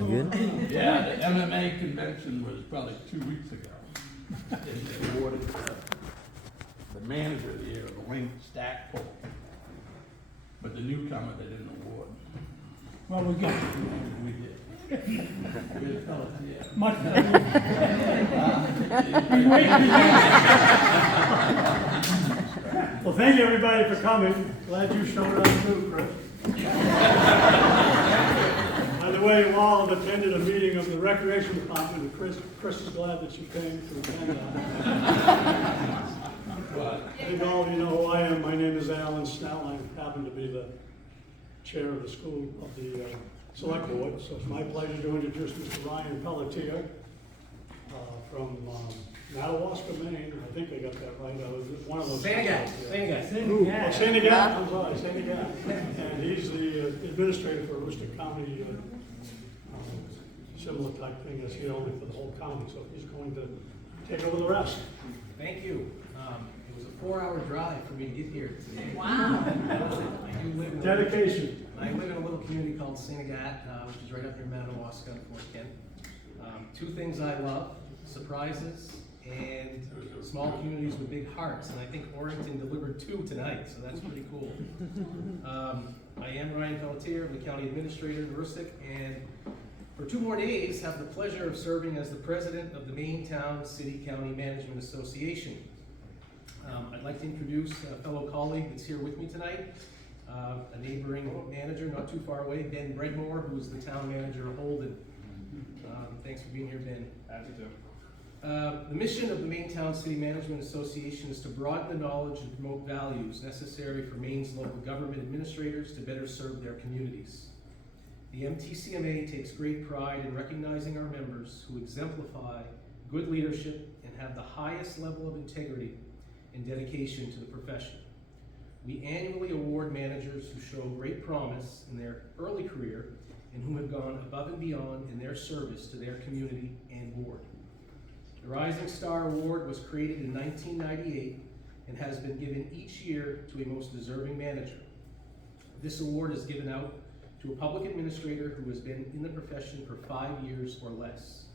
Good? Yeah, the MMA convention was probably 2 weeks ago. They awarded the manager of the year, the Link Stackpole. But the newcomer, they didn't award. Well, we got We did. We had fellas here. much. Well, thank you everybody for coming. Glad you showed up too, Chris. By the way, you all have attended a meeting of the Recreation Department, and Chris is glad that you came to attend that. I think all of you know who I am. My name is Alan Snell. I happen to be the chair of the school, of the select board. So it's my pleasure to introduce Mr. Ryan Pelletier from Madawaska, Maine. I think I got that right. I was one of those. Sanigat. Sanigat. I'm sorry, Sanigat. And he's the administrator for Aroostook County, similar type thing as he only for the whole county. So he's going to take over the rest. Thank you. It was a 4-hour drive for me to get here today. Wow. Dedication. I live in a little community called Sanigat, which is right up near Madawaska and Fort Kent. Two things I love: surprises and small communities with big hearts. And I think Orrington delivered 2 tonight, so that's pretty cool. I am Ryan Pelletier, the county administrator in Aroostook, and for 2 more days have the pleasure of serving as the president of the Maine Town City County Management Association. I'd like to introduce a fellow colleague that's here with me tonight, a neighboring manager not too far away, Ben Bredmore, who's the town manager of Holden. Thanks for being here, Ben. Happy to. The mission of the Maine Town City Management Association is to broaden the knowledge and promote values necessary for Maine's local government administrators to better serve their communities. The MTCMA takes great pride in recognizing our members who exemplify good leadership and have the highest level of integrity and dedication to the profession. We annually award managers who show great promise in their early career and who have gone above and beyond in their service to their community and board. The Rising Star Award was created in 1998 and has been given each year to a most deserving manager. This award is given out to a public administrator who has been in the profession for 5 years or less.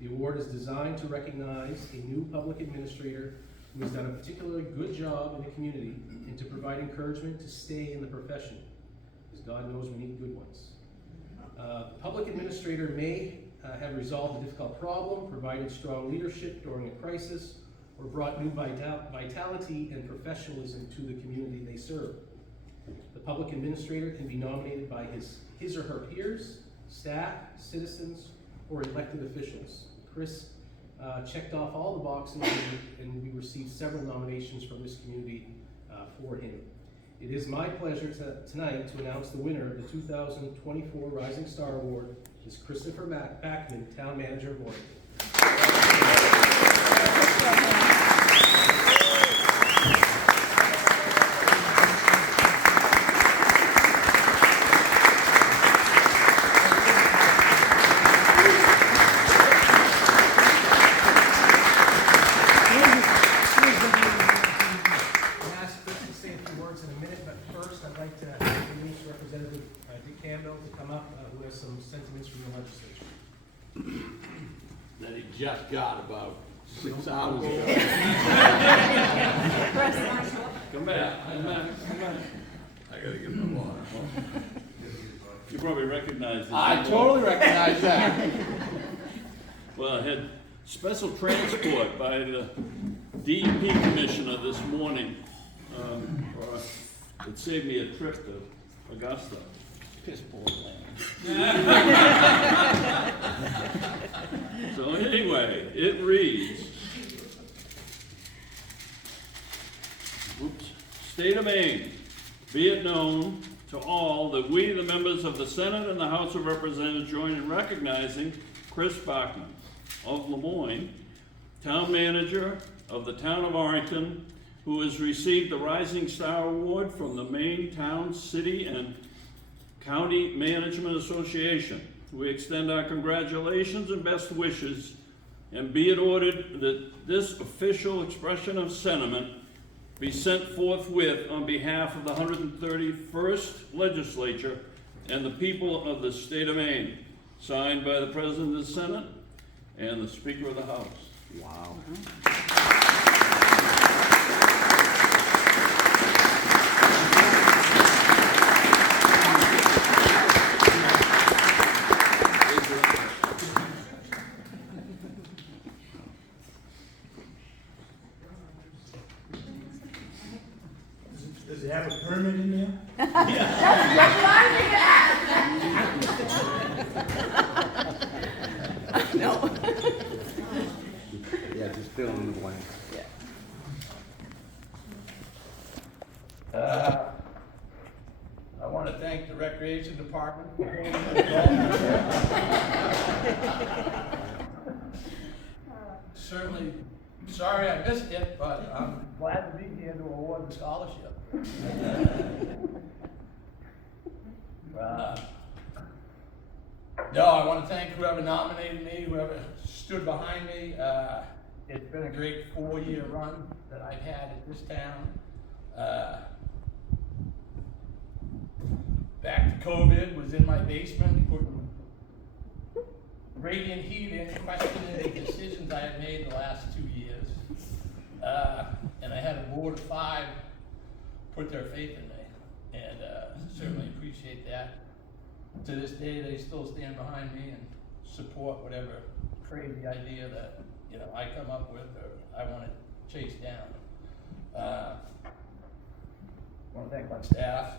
The award is designed to recognize a new public administrator who has done a particularly good job in the community and to provide encouragement to stay in the profession, because God knows we need good ones. The public administrator may have resolved a difficult problem, provided strong leadership during a crisis, or brought new vitality and professionalism to the community they serve. The public administrator can be nominated by his or her peers, staff, citizens, or elected officials. Chris checked off all the boxes, and we received several nominations from this community for him. It is my pleasure tonight to announce the winner of the 2024 Rising Star Award is Christopher Backman, Town Manager of Orrington. That he just got about 6 hours ago. Come back. I gotta get my water. You probably recognize this. I totally recognize that. Well, I had special transport by the DEP commissioner this morning. It saved me a trip to Augusta. Piss poor land. So anyway, it reads, State of Maine, be it known to all that we, the members of the Senate and the House of Representatives, join in recognizing Chris Bachman of Lemoyne, Town Manager of the Town of Orrington, who has received the Rising Star Award from the Maine Town, City, and County Management Association. We extend our congratulations and best wishes, and be it ordered that this official expression of sentiment be sent forthwith on behalf of the 131st Legislature and the people of the state of Maine. signed by the President of the Senate and the Speaker of the House. Wow. Does it have a permit in there? No. Yeah, just fill in the blank. I want to thank the Recreation Department. Certainly, sorry I missed it, but I'm glad to be here to award the scholarship. No, I want to thank whoever nominated me, whoever stood behind me. It's been a great 4-year run that I've had at this town. Back to COVID, was in my basement, putting radiant heat in, questioning the decisions I had made the last 2 years. And I had a board of 5 put their faith in me, and certainly appreciate that. To this day, they still stand behind me and support whatever crazy idea that, you know, I come up with or I want to chase down. I want to thank my staff.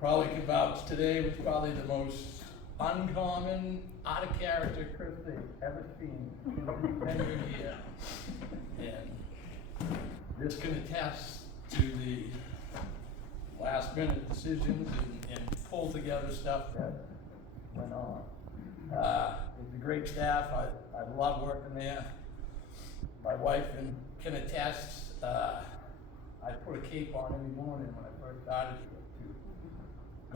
Probably could vouch today was probably the most uncommon, out of character Chris they've ever seen in his tenure here. And this can attest to the last minute decisions and pull together stuff that went on. It's a great staff. I love working there. My wife can attest. I put a cape on every morning when I first started here to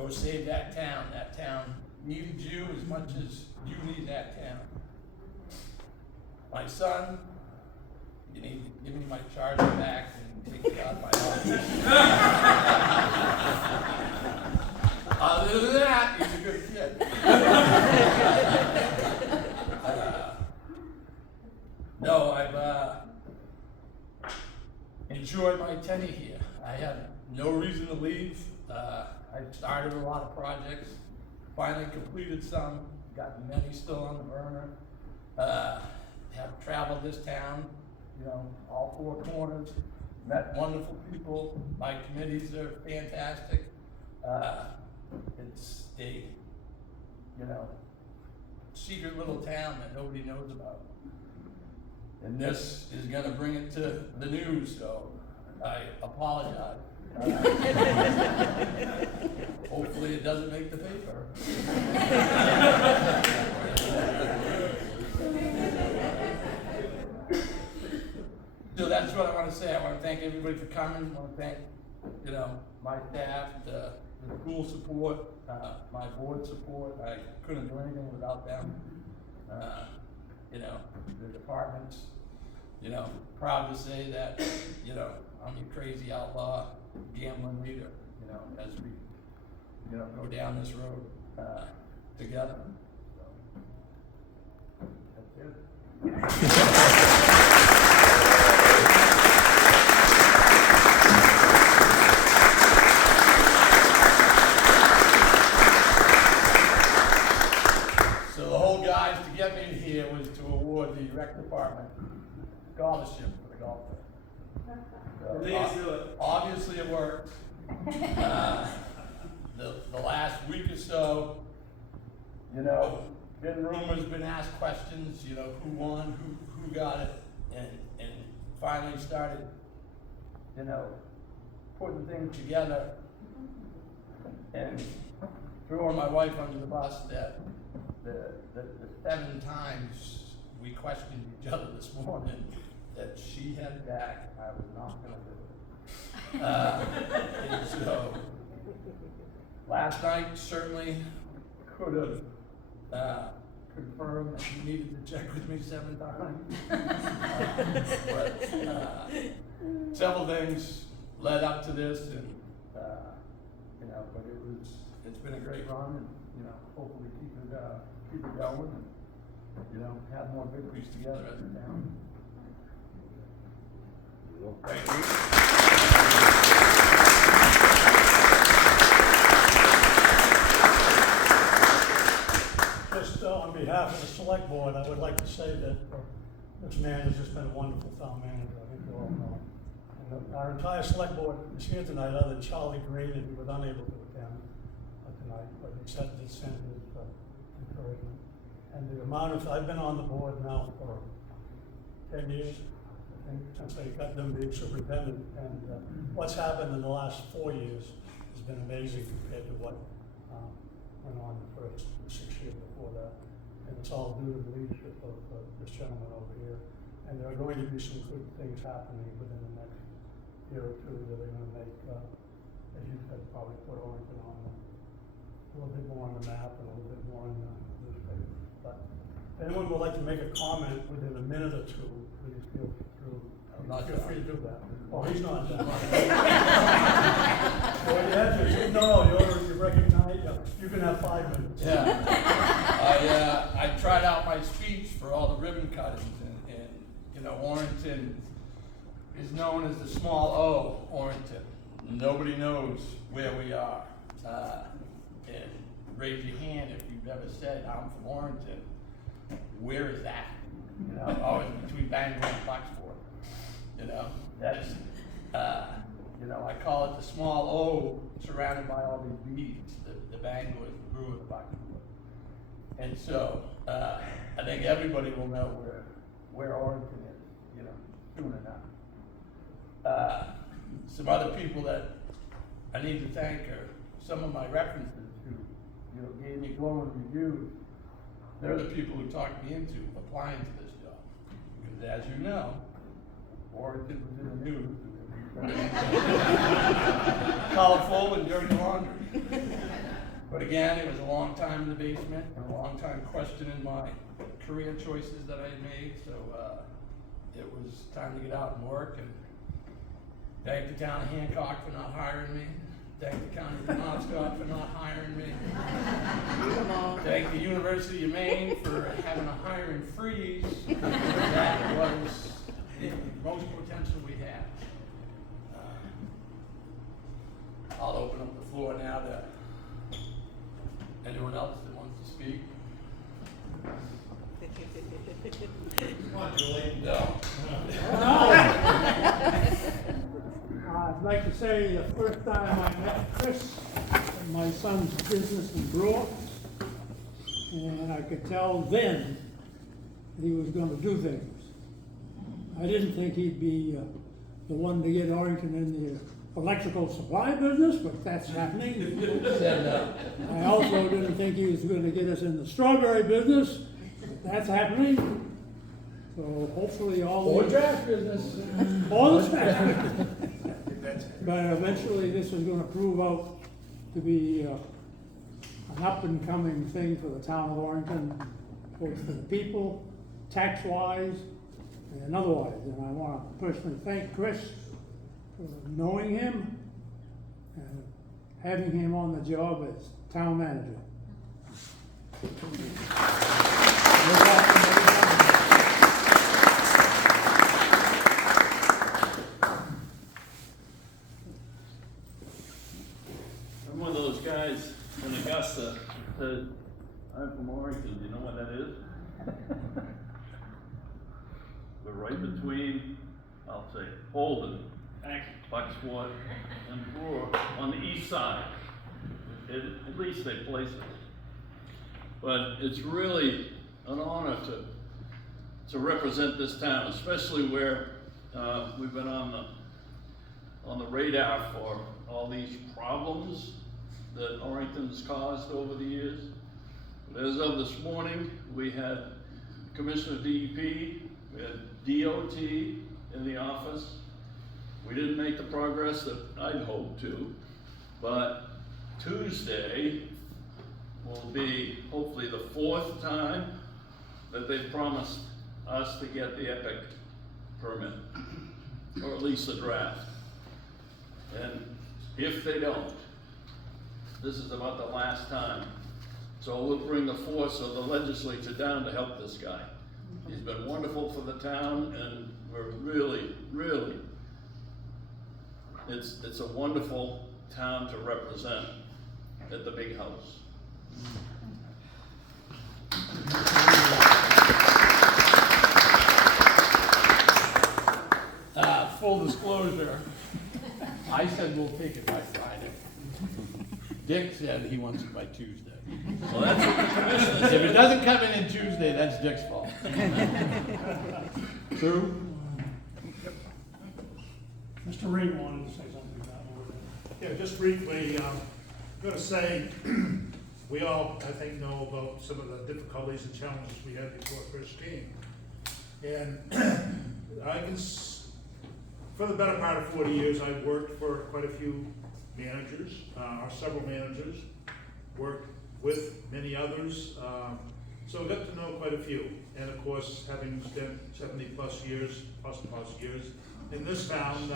go save that town. That town needed you as much as you need that town. My son, you need to give me my charger back and take it out of my office. Other than that, he's a good kid. No, I've enjoyed my tenure here. I had no reason to leave. I started a lot of projects, finally completed some, got many still on the burner. Have traveled this town, you know, all 4 corners, met wonderful people. My committees are fantastic. It's a, you know, secret little town that nobody knows about. And this is gonna bring it to the news, so I apologize. Hopefully it doesn't make the paper. So that's what I want to say. I want to thank everybody for coming. I want to thank, you know, my staff, the school support, my board support. I couldn't do anything without them. You know, the departments, you know, proud to say that, you know, I'm your crazy outlaw gambling leader, you know, as we, you know, go down this road together. So, that's it. So the whole guys to get me here was to award the rec department scholarship for the golf team. So, obviously it worked. The last week or so, you know, been rumors, been asked questions, you know, who won, who got it, and finally started, you know, putting things together and throwing my wife under the bus that the 7 times we questioned each other this morning that she had back, I was not gonna do it. And so, last night certainly could have confirmed that you needed to check with me 7 times. But several things led up to this, and you know, but it's been a great run, and you know, hopefully keep it going and, you know, have more victories together as a town. Just on behalf of the select board, I would like to say that this man has just been a wonderful town manager, I think you all know. And our entire select board is here tonight, other than Charlie Green, and he was unable to attend tonight, but accepted, sent his encouragement. And the amount of, I've been on the board now for 10 years, I think, since I got them being superintendent, and what's happened in the last 4 years has been amazing compared to what went on the first 6 years before that. And it's all due to the leadership of this gentleman over here. And there are going to be some good things happening within the next year or two that are gonna make, as you said, probably put Orrington on a little bit more on the map and a little bit more in the newspaper. But if anyone would like to make a comment within a minute or two, please feel free to do that. Oh, he's not done. No, you're recognized, you can have 5 minutes. Yeah, I tried out my speech for all the ribbon cuttings, and you know, Orrington is known as the small O, Orrington. Nobody knows where we are. And raise your hand if you've ever said, I'm from Orrington. Where is that? You know, always between Bangor and Bucksport. You know, that's, you know, I call it the small O surrounded by all these beads, the Bangor, the Brewer, the Bucksport. And so, I think everybody will know where Orrington is, you know, soon enough. Some other people that I need to thank are some of my references who, you know, gave me glowing reviews. They're the people who talked me into applying to this job. Because as you know, Orrington was in the news. Colorful and dirty laundry. But again, it was a long time in the basement, and a long time questioning my career choices that I had made, so it was time to get out and work, and thank the town of Hancock for not hiring me, thank the county of Penobscot for not hiring me, thank the University of Maine for having a hiring freeze. That was the most potential we had. I'll open up the floor now to anyone else that wants to speak. Come on, Julie. No. I'd like to say the first time I met Chris in my son's business in Brewer, and I could tell then that he was gonna do things. I didn't think he'd be the one to get Orrington in the electrical supply business, but that's happening. I also didn't think he was gonna get us in the strawberry business, but that's happening. So hopefully all the draft business. all the draft. But eventually this is gonna prove out to be an up and coming thing for the town of Orrington, both for the people, tax-wise, and otherwise. And I wanna personally thank Chris for knowing him and having him on the job as town manager. I'm one of those guys in Augusta that I'm from Orrington. Do you know what that is? We're right between, I'll say, Holden, Bucksport, and Brewer on the east side. At least they place it. But it's really an honor to represent this town, especially where we've been on the radar for all these problems that Orrington's caused over the years. But as of this morning, we had Commissioner DEP, we had DOT in the office. We didn't make the progress that I'd hoped to, but Tuesday will be hopefully the 4th time that they've promised us to get the EPIC permit, or at least the draft. And if they don't, this is about the last time So we'll bring the force of the legislature down to help this guy. He's been wonderful for the town, and we're really, really, it's a wonderful town to represent at the big house. Full disclosure, I said we'll take it by Friday. Dick said he wants it by Tuesday. So that's what the commissioner If said. it doesn't come in Tuesday, that's Dick's fault. True? Mr. Reed wanted to say something about it. Yeah, just briefly, I'm gonna say, we all, I think, know about some of the difficulties and challenges we had before Chris came. And for the better part of 40 years, I've worked for quite a few managers, or several managers, worked with many others, so I got to know quite a few. And of course, having spent 70 plus years in this town,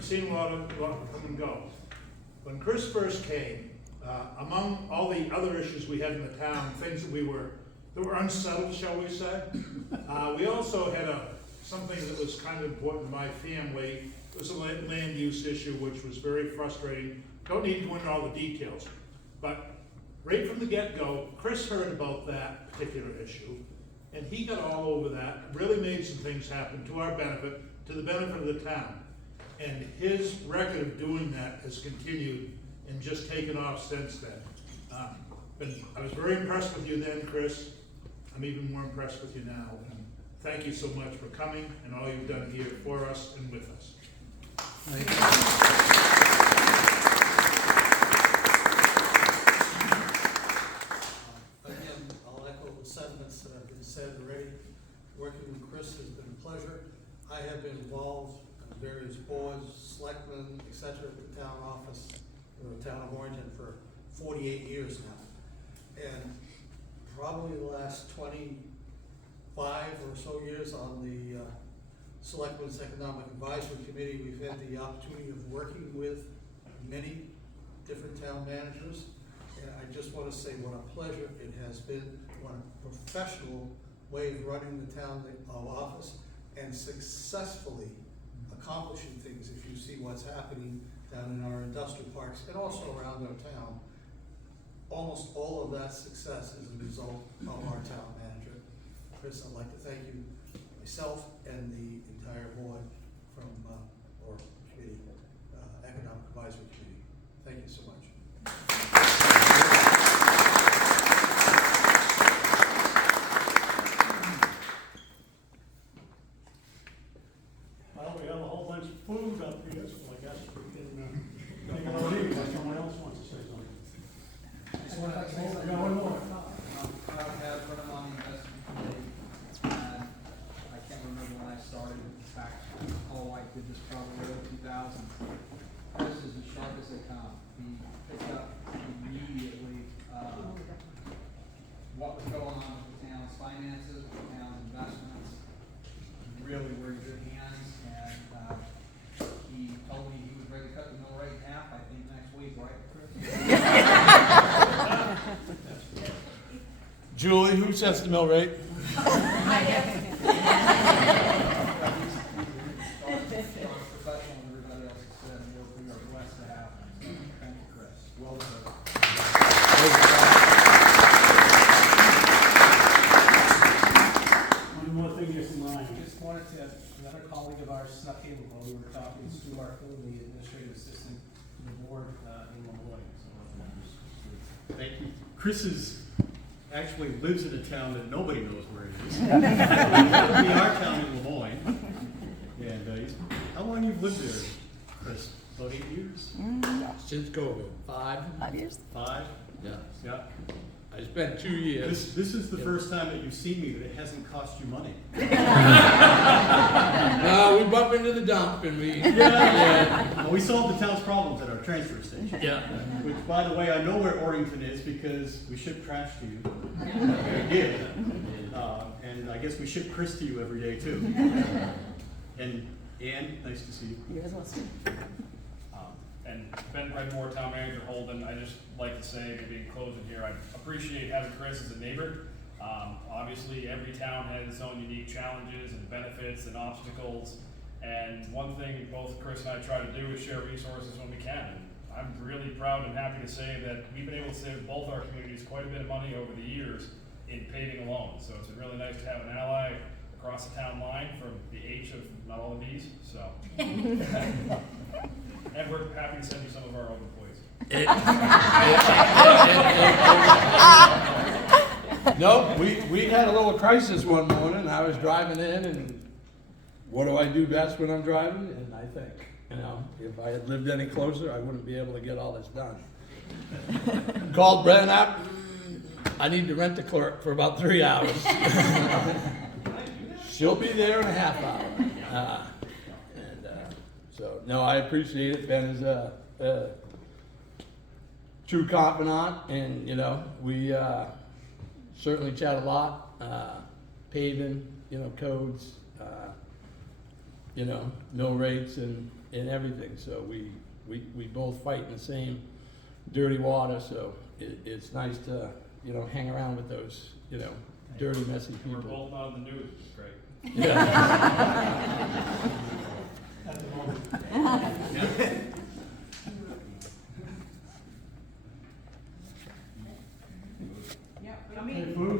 seen a lot come and go. When Chris first came, among all the other issues we had in the town, things that were unsettled, shall we say, we also had something that was kind of important to my family. It was a land use issue, which was very frustrating. Don't need to go into all the details, but right from the get-go, Chris heard about that particular issue, and he got all over that, really made some things happen to our benefit, to the benefit of the town. And his record of doing that has continued and just taken off since then. But I was very impressed with you then, Chris. I'm even more impressed with you now. And thank you so much for coming and all you've done here for us and with us. Again, I'll echo the sentiments that have been said already. Working with Chris has been a pleasure. I have been involved in various boards, selectmen, etc. at the town office, in the town of Warrington for 48 years now. And probably the last 25 or so years on the Selectmen's Economic Advisory Committee, we've had the opportunity of working with many different town managers. And I just want to say what a pleasure it has been, what a professional way of running the town of office and successfully accomplishing things. If you see what's happening down in our industrial parks and also around our town, almost all of that success is a result of our town manager. Chris, I'd like to thank you, myself and the entire board from, or committee, Economic Advisory Committee. Thank you so much. Well, we have a whole bunch of food up here, so I guess we can take it over if someone else wants to say something. Just wanted to say something. Yeah, one more. I had put him on the investment committee, and I can't remember when I started. In fact, I did this probably early 2000s. Chris is as sharp as they come. He picked up immediately what was going on with the town's finances, the town's investments. Really were in good hands, and he told me he was ready to cut the mill rate in half, I think, next week, right, Chris? Julie, who sets the mill rate? Professional and everybody else has said, and we are blessed to have him. So, thank you, Chris. Well done. One more thing you can mind. Just wanted to, another colleague of ours snuck in while we were talking, Stu Markle, the administrative assistant to the board in Lemoyne. So, Thank you. Chris actually lives in a town that nobody knows where it is. That would be our town in Lemoyne. And how long you've lived there, Chris? About 8 years? Since COVID. 5? 5 years? 5? Yeah. Yeah. I spent 2 years. This is the first time that you've seen me that it hasn't cost you money. No, we bump into the dump and we. Well, we solved the town's problems at our transfer station. Yeah. Which, by the way, I know where Orrington is because we ship trash to you. We did. And I guess we ship Chris to you every day too. And Ann, nice to see you. You as well, Steve. And Ben Redmore, Town Manager Holden, I just like to say, maybe in closing here, I appreciate having Chris as a neighbor. Obviously, every town has its own unique challenges and benefits and obstacles. And one thing both Chris and I try to do is share resources when we can. And I'm really proud and happy to say that we've been able to save both our communities quite a bit of money over the years in paving alone. So it's been really nice to have an ally across the town line from the H of not all the B's, so. And we're happy to send you some of our own employees. No, we had a little crisis one morning. I was driving in, and what do I do best when I'm driving? And I think, if I had lived any closer, I wouldn't be able to get all this done. Called Brennan up. I need to rent a clerk for about 3 hours. She'll be there in a half hour. So, no, I appreciate it. Ben is a true confidant, and, we certainly chat a lot, paving, codes, mill rates and everything. So we both fight in the same dirty water, so it's nice to, hang around with those, dirty, messy We're people. both on the news, which is great. Yeah. At the moment. Hey, food.